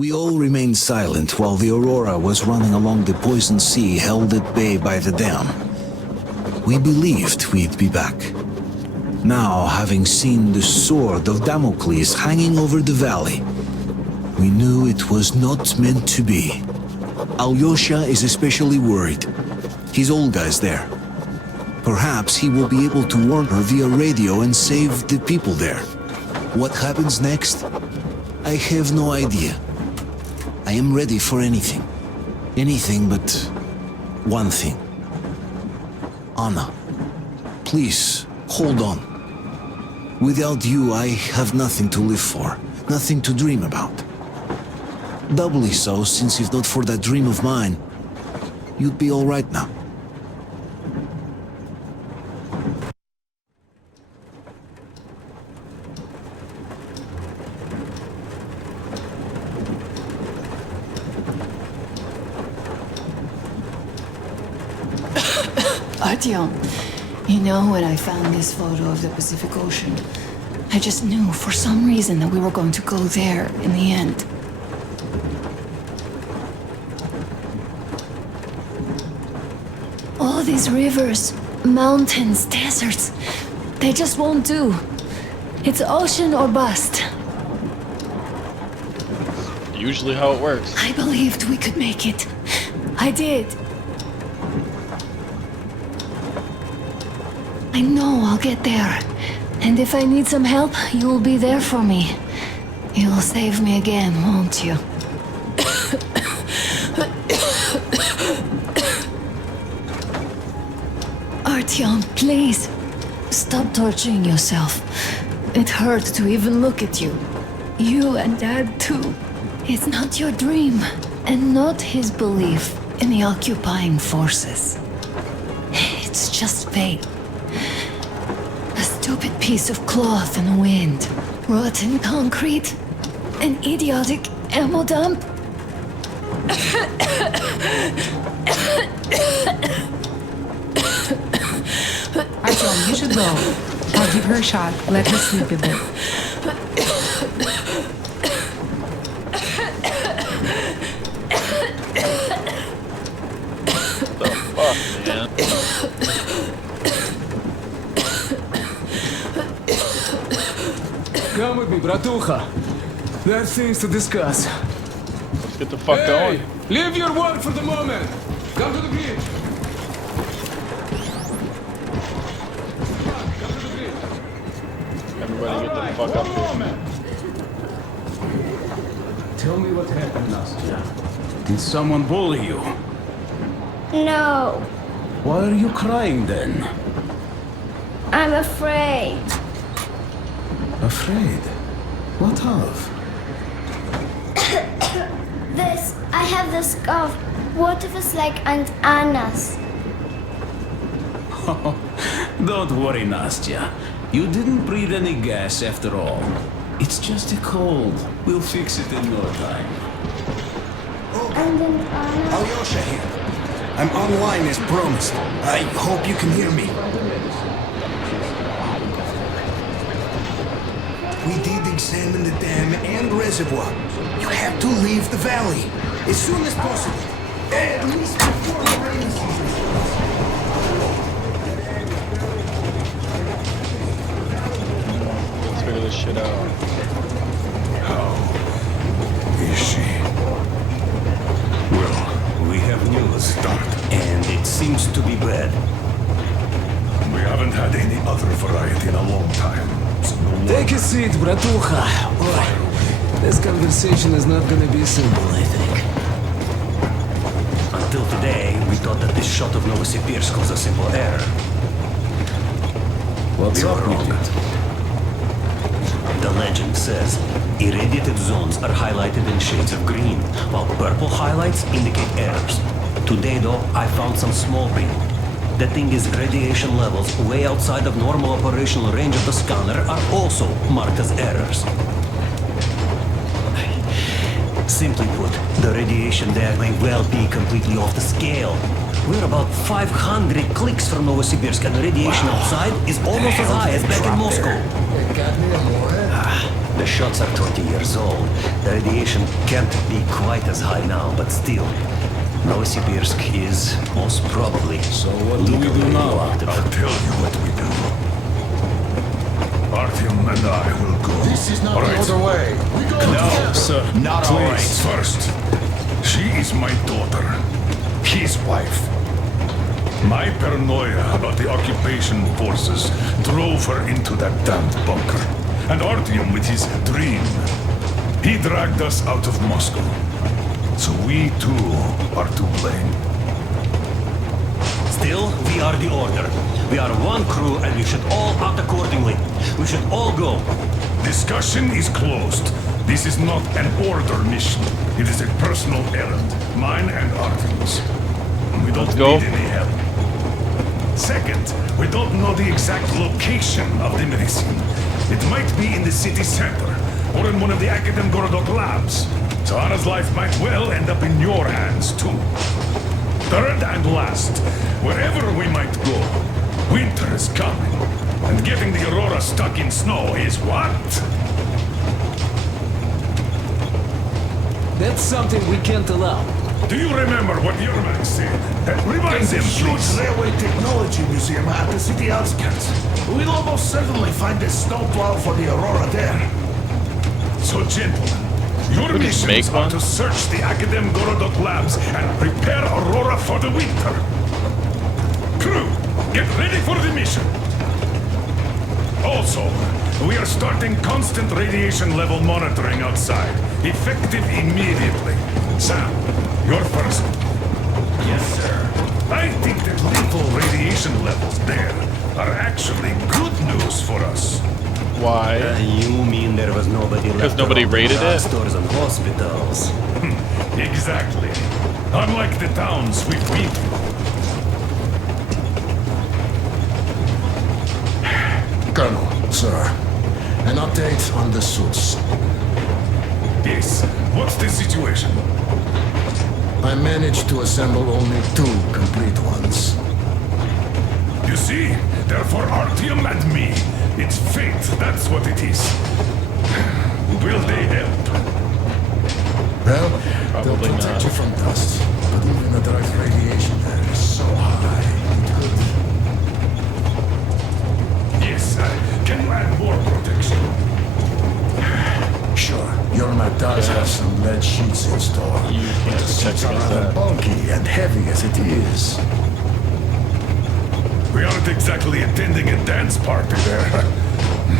We all remained silent while the Aurora was running along the poison sea held at bay by the dam. We believed we'd be back. Now, having seen the sword of Damocles hanging over the valley, we knew it was not meant to be. Alyosha is especially worried. His Olga's there. Perhaps he will be able to warn her via radio and save the people there. What happens next? I have no idea. I am ready for anything. Anything but one thing. Anna, please, hold on. Without you, I have nothing to live for, nothing to dream about. Doubly so, since if not for that dream of mine, you'd be all right now. Artyom, you know, when I found this photo of the Pacific Ocean, I just knew for some reason that we were going to go there in the end. All these rivers, mountains, deserts, they just won't do. It's ocean or bust. Usually how it works. I believed we could make it. I did. I know I'll get there. And if I need some help, you'll be there for me. You'll save me again, won't you? Artyom, please. Stop torturing yourself. It hurts to even look at you. You and Dad, too. It's not your dream, and not his belief in the occupying forces. It's just fate. A stupid piece of cloth in the wind, rotten concrete, an idiotic ammo dump. Artyom, you should go. I'll give her a shot. Let her sleep a bit. The fuck, man? Come with me, bratucha. There are things to discuss. Let's get the fuck going. Leave your work for the moment. Come to the bridge. Everybody get the fuck up here. Tell me what happened, Nastya. Did someone bully you? No, Why are you crying then? I'm afraid. Afraid? What of? I have this scarf. What if it's like Aunt Anna's? Don't worry, Nastya. You didn't breathe any gas after all. It's just a cold. We'll fix it in no time. And Aunt Anna? Alyosha here. I'm online as promised. I hope you can hear me. We did examine the dam and reservoir. You have to leave the valley as soon as possible. At least before the rainy season. Let's figure this shit out. How is she? Well, we have news start, and it seems to be bad. We haven't had any other variety in a long time. So no Take a seat, bratucha. Boy, this conversation is not gonna be simple, I think. Until today, we thought that this shot of Novosibirsk was a simple error. What's We up were with wrong. it? The legend says irradiated zones are highlighted in shades of green, while purple highlights indicate errors. Today, though, I found some small print. The thing is, radiation levels way outside of normal operational range of the scanner are also marked as errors. Simply put, the radiation there may well be completely off the scale. We're about 500 clicks from Novosibirsk, and the radiation outside is almost as high as back in Moscow. The shots are 20 years old. The radiation can't be quite as high now, but still. Novosibirsk is most probably. So what do we do now? I'll tell you what we do. Artyom and I will go. This is not the other way. We go No, together. sir. Not all right. Please, first. She is my daughter. His wife. My paranoia about the occupation forces drove her into that damned bunker. And Artyom with his dream. He dragged us out of Moscow. So we too are to blame. Still, we are the Order. We are one crew and we should all act accordingly. We should all go. Discussion is closed. This is not an Order mission. It is a personal errand. Mine and Artyom's. We don't Let's go. need any help. Second, we don't know the exact location of the medicine. It might be in the city center, or in one of the Akademgorodok labs. So Anna's life might well end up in your hands, too. Third and last, wherever we might go, winter is coming. And getting the Aurora stuck in snow is what? That's something we can't allow. Do you remember what Yermak said? Remind There's a them, huge please. railway technology museum at the city outskirts. We'll almost certainly find a snowplow for the Aurora there. So, gentlemen, your We just missions make are one? to search the Akademgorodok labs and prepare Aurora for the winter. Crew, get ready for the mission. Also, we are starting constant radiation level monitoring outside. Effective immediately. Sam, you're first. Yes, sir. I think that lethal radiation levels there are actually good news for us. Why? You mean there was nobody left? Because nobody around the raided it? stores and hospitals. Exactly. Unlike the towns we've been to. Colonel, sir, an update on the suits. Yes. What's the situation? I managed to assemble only 2 complete ones. You see? They're for Artyom and me. It's fate, that's what it is. Will they help? Well, Probably they'll protect not. you from dust, but even the direct radiation there is so high, it could... Yes, can you add more protection? Sure, your map does have some lead sheets in store. You But can't the suits protect are against rather that. bulky and heavy as it is. We aren't exactly attending a dance party there.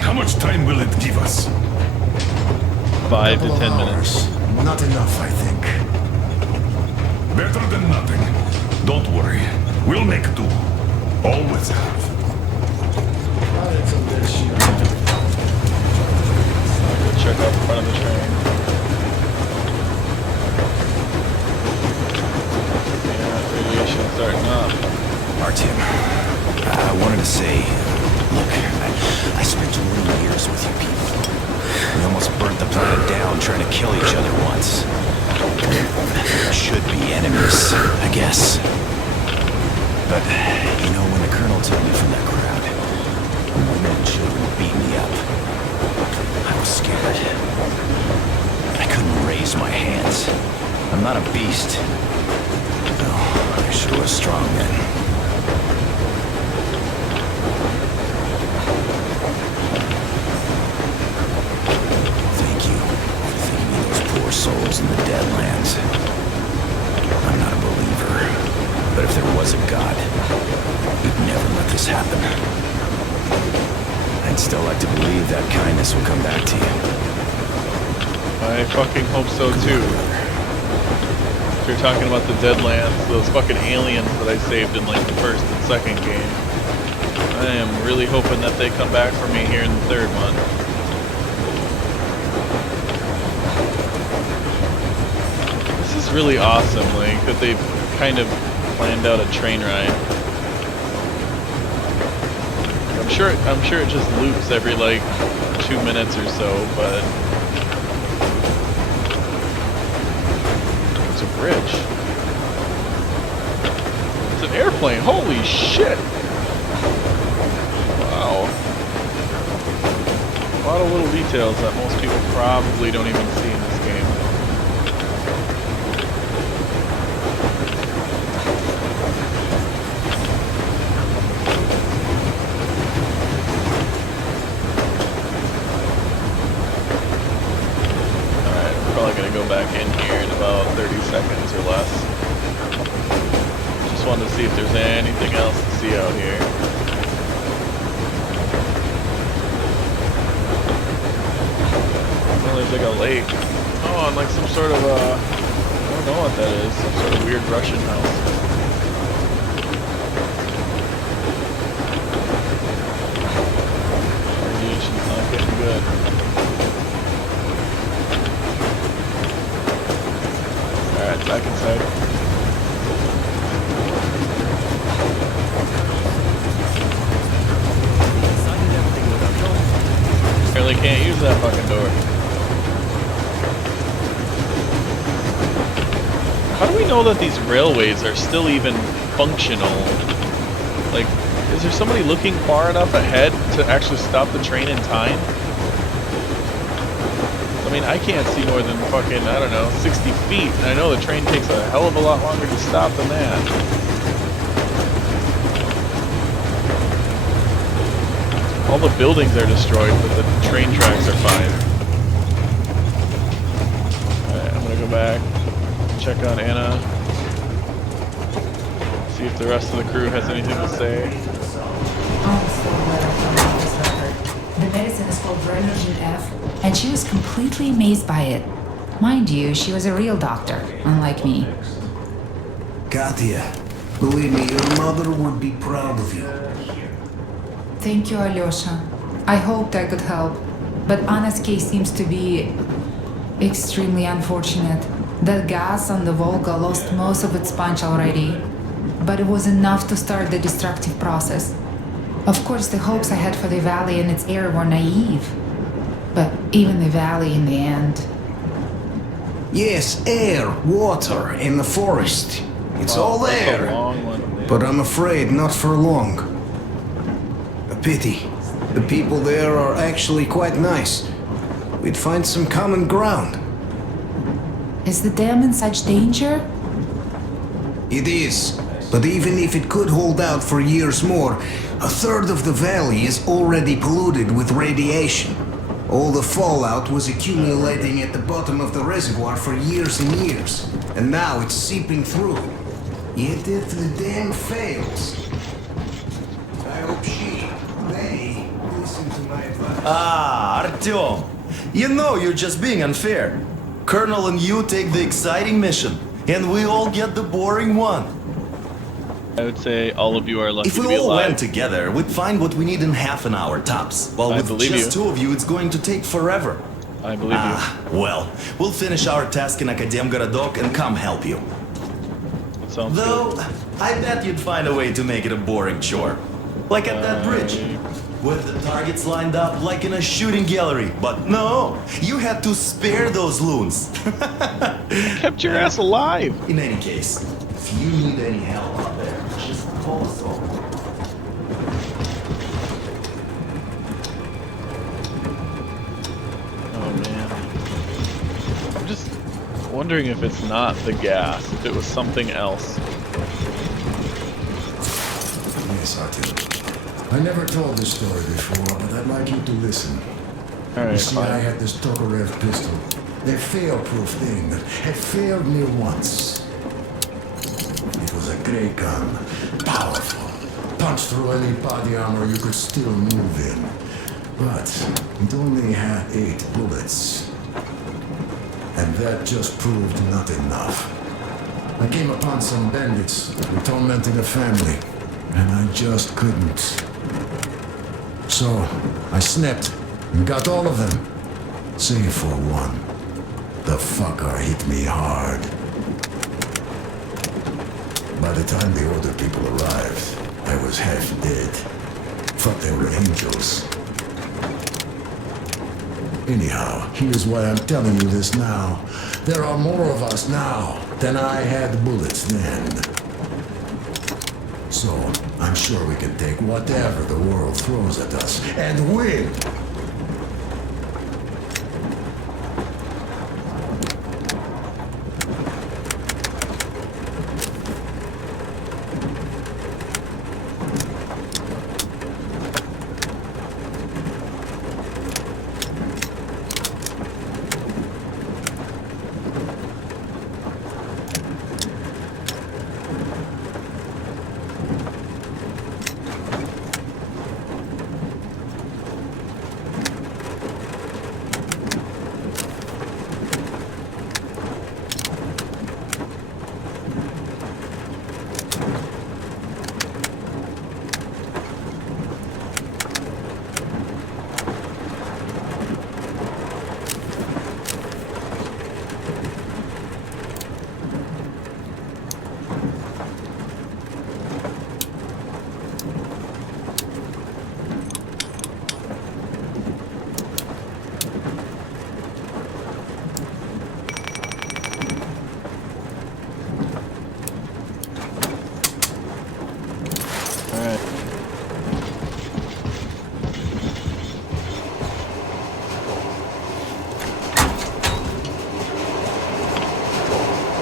How much time will it give us? 5 to Couple of 10 minutes. hours. Not enough, I think. Better than nothing. Don't worry. We'll make do. Always have. Check out the front of the train. Yeah, radiation starting up. Artyom, I wanted to say, look, I spent 20 years with you people. We almost burnt the planet down trying to kill each other once. Should be enemies, I guess. But, you know, when the Colonel took me from that crowd, women and children beat me up. I was scared. I couldn't raise my hands. I'm not a beast. No, I sure was strong then. Thank you for thinking of those poor souls in the Deadlands. I'm not a believer, but if there was a God, he'd never let this happen. I'd still like to believe that kindness will come back to you. I fucking hope so too. If you're talking about the Deadlands, those fucking aliens that I saved in like the first and second game, I am really hoping that they come back for me here in the third one. This is really awesome, like that they've kind of planned out a train ride. I'm sure it just loops every like 2 minutes or so, but it's a bridge. It's an airplane. Holy shit! Wow. A lot of little details that most people probably don't even see in this game. Alright, we're probably going to go back in here in about 30 seconds or less. Just wanted to see if there's anything else to see out here. There's like a lake. Oh, and like some sort of I don't know what that is. Some sort of weird Russian house. Radiation's not getting good. Alright, back inside. Apparently can't use that fucking door. How do we know that these railways are still even functional? Like, is there somebody looking far enough ahead to actually stop the train in time? I mean, I can't see more than fucking, I don't know, 60 feet. And I know the train takes a hell of a lot longer to stop than that. All the buildings are destroyed, but the train tracks are fine. Alright, I'm gonna go back. Check on Anna. See if the rest of the crew has anything to say. The medicine is called Renergen F, and she was completely amazed by it. Mind you, she was a real doctor, unlike me. Katya, believe me, your mother would be proud of you. Thank you, Alyosha. I hoped I could help, but Anna's case seems to be extremely unfortunate. That gas on the Volga lost most of its punch already, but it was enough to start the destructive process. Of course, the hopes I had for the valley and its air were naive, but even the valley in the end. Yes, air, water, and the forest. It's all there. But I'm afraid not for long. A pity. The people there are actually quite nice. We'd find some common ground. Is the dam in such danger? It is. But even if it could hold out for years more, a third of the valley is already polluted with radiation. All the fallout was accumulating at the bottom of the reservoir for years and years. And now it's seeping through. Yet if the dam fails, I hope they listen to my advice. Ah, Artyom. You know you're just being unfair. Colonel and you take the exciting mission, and we all get the boring one. I would say all of you are lucky if to be we all alive. went together, we'd find what we need in half an hour tops. While I with believe just you. two of you, it's going to take forever. I believe Well, we'll finish our task in Akademgorodok and come help you. you. That sounds Though, good. I bet you'd find a way to make it a boring chore. Like at that bridge. With the targets lined up like in a shooting gallery. But no, you had to spare those loons. Kept your ass alive. In any case, if you need any help out there, just call us over. Oh man. I'm just wondering if it's not the gas, if it was something else. Yes, Artyom. I never told this story before, but I'd like you to listen. Alright, You see, fine. I had this Tokarev pistol. The fail-proof thing that had failed me once. It was a great gun. Powerful. Punch through any body armor you could still move in. But it only had 8 bullets. And that just proved not enough. I came upon some bandits that were tormenting a family, and I just couldn't. So, I snapped and got all of them. Save for one. The fucker hit me hard. By the time the older people arrived, I was half dead. Thought they were angels. Anyhow, here's why I'm telling you this now. There are more of us now than I had bullets then. So, I'm sure we can take whatever the world throws at us and win.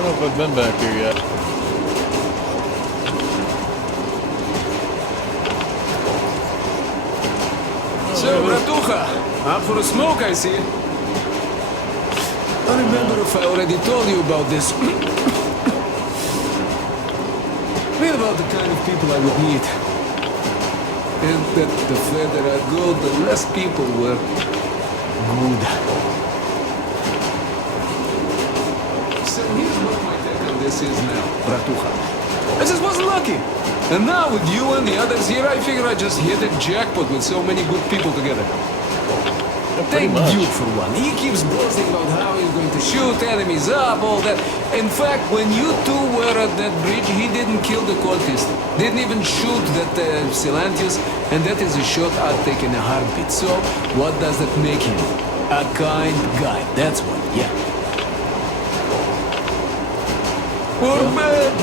don't know if I've been back here yet. So, Bratucha, up for a smoke, I see. I don't remember if I already told you about this. Read about the kind of people I would meet. And that the further I go, the less people were good. So here's what my take on this is now, Bratucha. I just wasn't lucky. And now with you and the others here, I figure I just hit a jackpot with so many good people together. Take Duke for one. He keeps boasting about how he's going to shoot enemies up, all that. In fact, when you two were at that bridge, he didn't kill the cultist. Didn't even shoot that Silantius, and that is a shot I'd take in a heartbeat. So, what does that make him? A kind guy, that's what, yeah. Or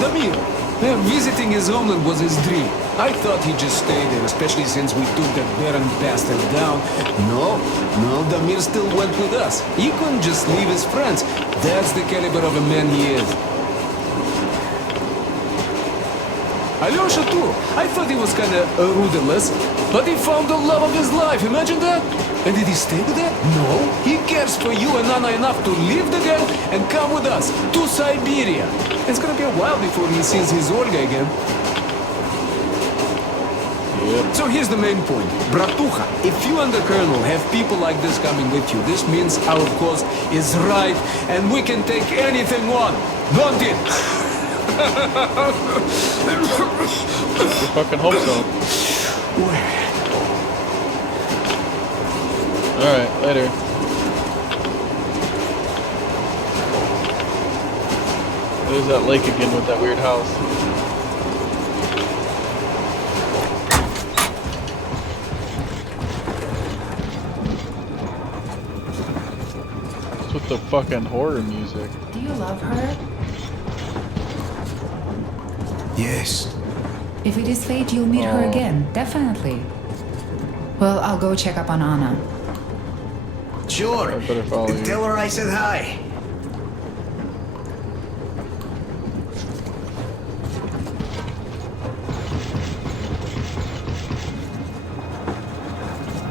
Damir. Visiting his homeland was his dream. I thought he'd just stay there, especially since we took that Baron bastard down. No, Damir still went with us. He couldn't just leave his friends. That's the caliber of a man he is. Alyosha too. I thought he was kinda rudderless, but he found the love of his life, imagine that? And did he stay with her? No. He cares for you and Anna enough to leave the girl and come with us to Siberia. It's gonna be a while before he sees his Olga again. Yep. So here's the main point. Bratucha, if you and the Colonel have people like this coming with you, this means our cause is right and we can take anything on. Don't it? I fucking hope so. Alright, later. There's that lake again with that weird house. What's with the fucking horror music? Do you love her? Yes. If it is fate, you'll meet her again. Definitely. Well, I'll go check up on Anna. Sure. I better follow you. Tell her I said hi.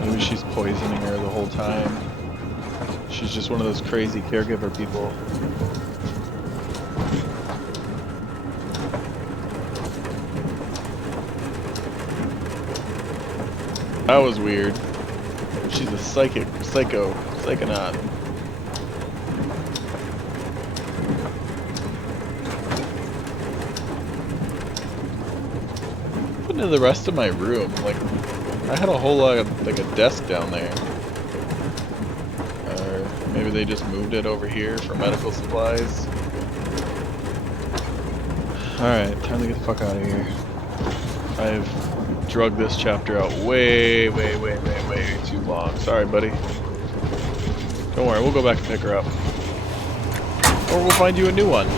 Maybe she's poisoning her the whole time. She's just one of those crazy caregiver people. That was weird. She's a psychonaut. What happened to the rest of my room? Like, I had a whole lot of, like, a desk down there. Or maybe they just moved it over here for medical supplies. Alright, time to get the fuck out of here. I've drug this chapter out way too long. Sorry, buddy. Don't worry, we'll go back and pick her up. Or we'll find you a new one.